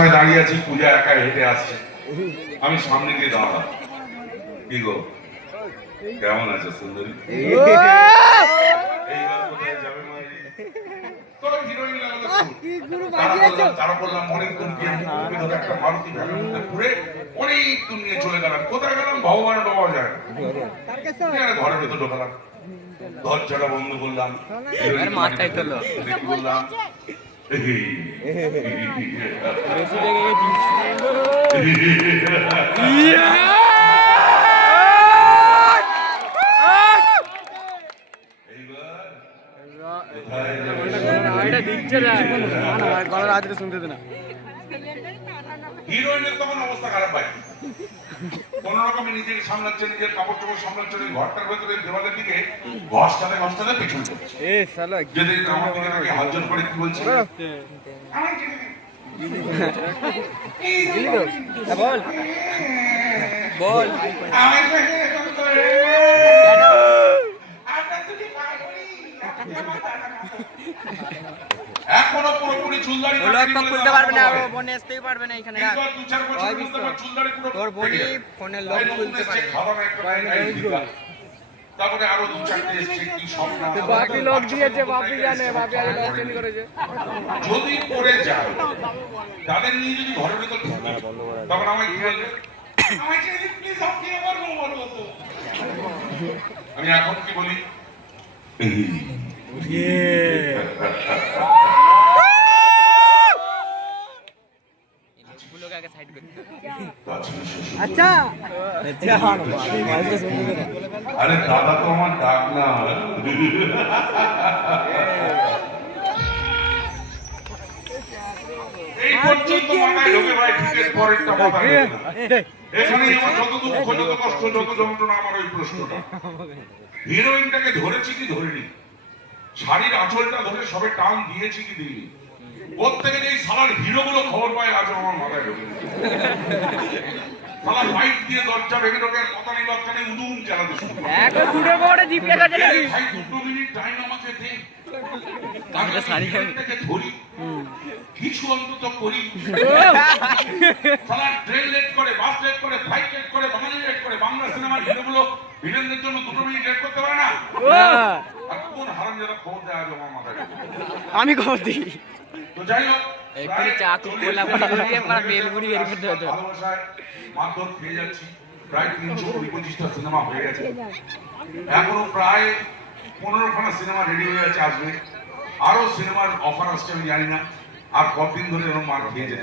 সময় দাঁড়িয়ে আছি পূজা একা হেঁটে আসছে। আমি সামনে গিয়ে দাঁড়ালাম। কি গো? কেমন আছে সুন্দরী? তোর বললাম- অনেকক্ষণ একটা মারুতি ঘুরে অনেক দূর নিয়ে চলে গেলাম। কোথায় গেলাম? ভগবানের পাওয়া যায় ঘরের ভেতর ঢোকালাম। দরজাটা বন্ধ করলাম। মাথায় তোলো। বললাম বেশি রেগে গেছিস গলার আজকে শুনতে না হিরোইনের তখন অবস্থা খারাপ ভাই কোন রকমে নিজেকে সামলাচ্ছে নিজের কাপড় চোপড় সামলাচ্ছে ঘরটার ভেতরে দেওয়ালের দিকে ঘষটাতে ঘষটাতে পেছন করছে। যদি আমার দিকে হালজন করে কি বলছে? বল। বল। ওগুলো খুলতে পারবে না ও বোন আসতেই পারবে না এখানে রাখ। বিশ্ব। তোর বোনই। ফোনের লক খুলতে পারে। তারপরে আরও দু চারটে কি লক দিয়েছে বাপি জানে বাপি আগে লক করেছে। যদি পড়ে যায় তাদের নিয়ে যদি ঘরের ভেতর ঢুকি তখন আমায় কি বলবে? আমায় ছেড়ে দিন, please, আপনি আমার বউ বলব তো। আমি এখন কি বলি? গুলোকে আগে সাইড করতে কাছের শ্বশুর। আচ্ছা। আরে দাদা তো আমার ডাক না এই পর্যন্ত মাথায় ঢুকে ভাই ঠিকের পরেরটা মাথায় এখানে আমার যত দুঃখ যত কষ্ট যত যন্ত্রণা আমার ওই প্রশ্নটা। হিরোইনটাকে ধরেছি কি ধরিনি? শাড়ির আঁচলটা ধরে সবে টান দিয়েছি কি দিইনি? প্রত্যেকে যে এই সালার হিরো গুলো খবর পায় আজ আমার মাথায় ঢোকে দিয়ে দরজা ভেঙে ঢোকে কথা নেই নেই উদুম চালাতে শুরু করে। এখন ছুটে পড়ে জিপে কাছে এই ভাই দুটো মিনিট টাইম আমাকে দে। সারি আমি হিরোইনটাকে ধরি। কিছু অন্তত করি। ট্রেন লেট করে বাস লেট করে ফ্লাইট লেট করে বাঙালি লেট করে বাংলা সিনেমার হিরোগুলো ভিলেনদের জন্য দুটো মিনিট লেট করতে পারে না? আর কোন হারাম যারা খবর দেয় আজ আমার মাথায়? আমি খবর দিই। তো যাই হোক এক্ষুনি চাকু দিয়ে ধরে আমার বেলগুড়ি বের করতে হতো। মারধর খেয়ে যাচ্ছি প্রায় তিনশো কুড়ি পঁচিশটা সিনেমা হয়ে গেছে এখনও প্রায় পনেরো খানা সিনেমা রেডি হয়ে আছে আসবে আরও সিনেমার অফার আসছে আমি জানি না। আর কতদিন ধরে এরকম মার খেয়ে